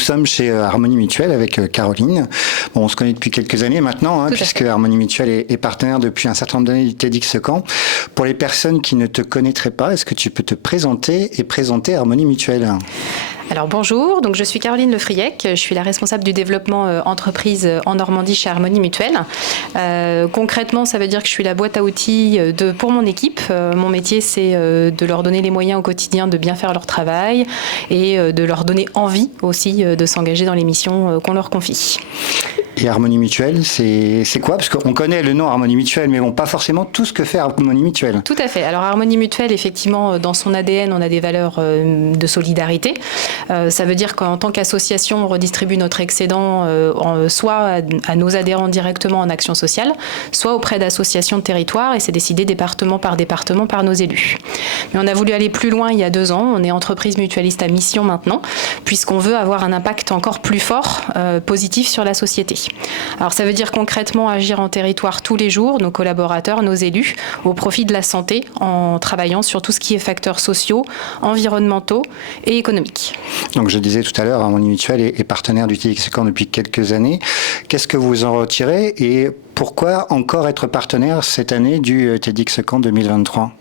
sommes chez Harmonie Mutuelle avec Caroline. Bon, on se connaît depuis quelques années maintenant, puisque Harmonie Mutuelle est partenaire depuis un certain nombre d'années du TEDx Caen. Pour les personnes qui ne te connaîtraient pas, est-ce que tu peux te présenter et présenter Harmonie Mutuelle ? Alors bonjour, donc je suis Caroline Lefriec, je suis la responsable du développement entreprise en Normandie chez Harmonie Mutuelle. Concrètement, ça veut dire que je suis la boîte à outils pour mon équipe. Mon métier, c'est de leur donner les moyens au quotidien de bien faire leur travail et de leur donner envie aussi de s'engager dans les missions qu'on leur confie. Et Harmonie Mutuelle, c'est quoi ? Parce qu'on connaît le nom Harmonie Mutuelle, mais bon, pas forcément tout ce que fait Harmonie Mutuelle. Tout à fait. Alors Harmonie Mutuelle, effectivement, dans son ADN, on a des valeurs de solidarité. Ça veut dire qu'en tant qu'association, on redistribue notre excédent soit à nos adhérents directement en action sociale, soit auprès d'associations de territoire, et c'est décidé département par nos élus. Mais on a voulu aller plus loin il y a 2 ans. On est entreprise mutualiste à mission maintenant, puisqu'on veut avoir un impact encore plus fort, positif sur la société. Alors ça veut dire concrètement agir en territoire tous les jours, nos collaborateurs, nos élus, au profit de la santé, en travaillant sur tout ce qui est facteurs sociaux, environnementaux et économiques. Donc je disais tout à l'heure, Harmonie Mutuelle est partenaire du TEDx Caen depuis quelques années. Qu'est-ce que vous en retirez et pourquoi encore être partenaire cette année du TEDx Caen 2023 ?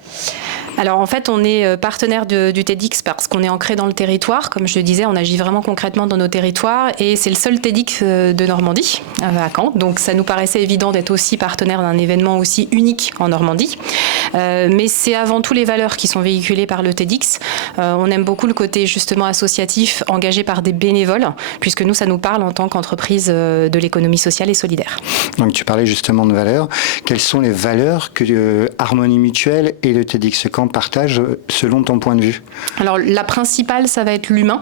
Alors en fait, on est partenaire du TEDx parce qu'on est ancré dans le territoire. Comme je le disais, on agit vraiment concrètement dans nos territoires et c'est le seul TEDx de Normandie, à Caen. Donc ça nous paraissait évident d'être aussi partenaire d'un événement aussi unique en Normandie. Mais c'est avant tout les valeurs qui sont véhiculées par le TEDx. On aime beaucoup le côté justement associatif, engagé par des bénévoles, puisque nous, ça nous parle en tant qu'entreprise de l'économie sociale et solidaire. Donc tu parlais justement de valeurs. Quelles sont les valeurs que Harmonie Mutuelle et le TEDx Caen partagent selon ton point de vue ? Alors la principale, ça va être l'humain,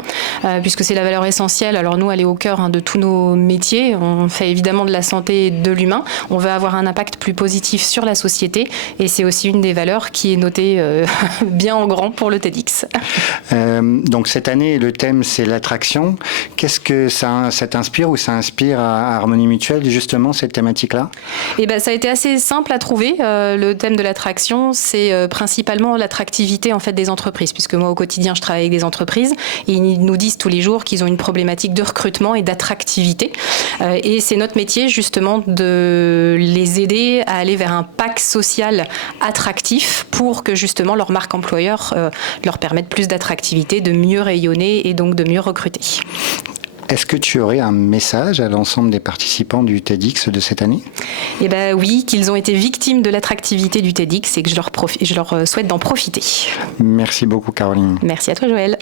puisque c'est la valeur essentielle. Alors nous, elle est au cœur de tous nos métiers. On fait évidemment de la santé et de l'humain. On veut avoir un impact plus positif sur la société et c'est aussi une des valeurs qui est notée bien en grand pour le TEDx. Donc cette année, le thème, c'est l'attraction. Qu'est-ce que ça t'inspire ou ça inspire à Harmonie Mutuelle, justement, cette thématique-là ? Ça a été assez simple à trouver. Le thème de l'attraction, c'est principalement l'attractivité en fait des entreprises, puisque moi au quotidien je travaille avec des entreprises et ils nous disent tous les jours qu'ils ont une problématique de recrutement et d'attractivité et c'est notre métier justement de les aider à aller vers un pack social attractif pour que justement leur marque employeur leur permette plus d'attractivité, de mieux rayonner et donc de mieux recruter. Est-ce que tu aurais un message à l'ensemble des participants du TEDx de cette année ? Oui, qu'ils ont été victimes de l'attractivité du TEDx et que je leur souhaite d'en profiter. Merci beaucoup Caroline. Merci à toi Joël.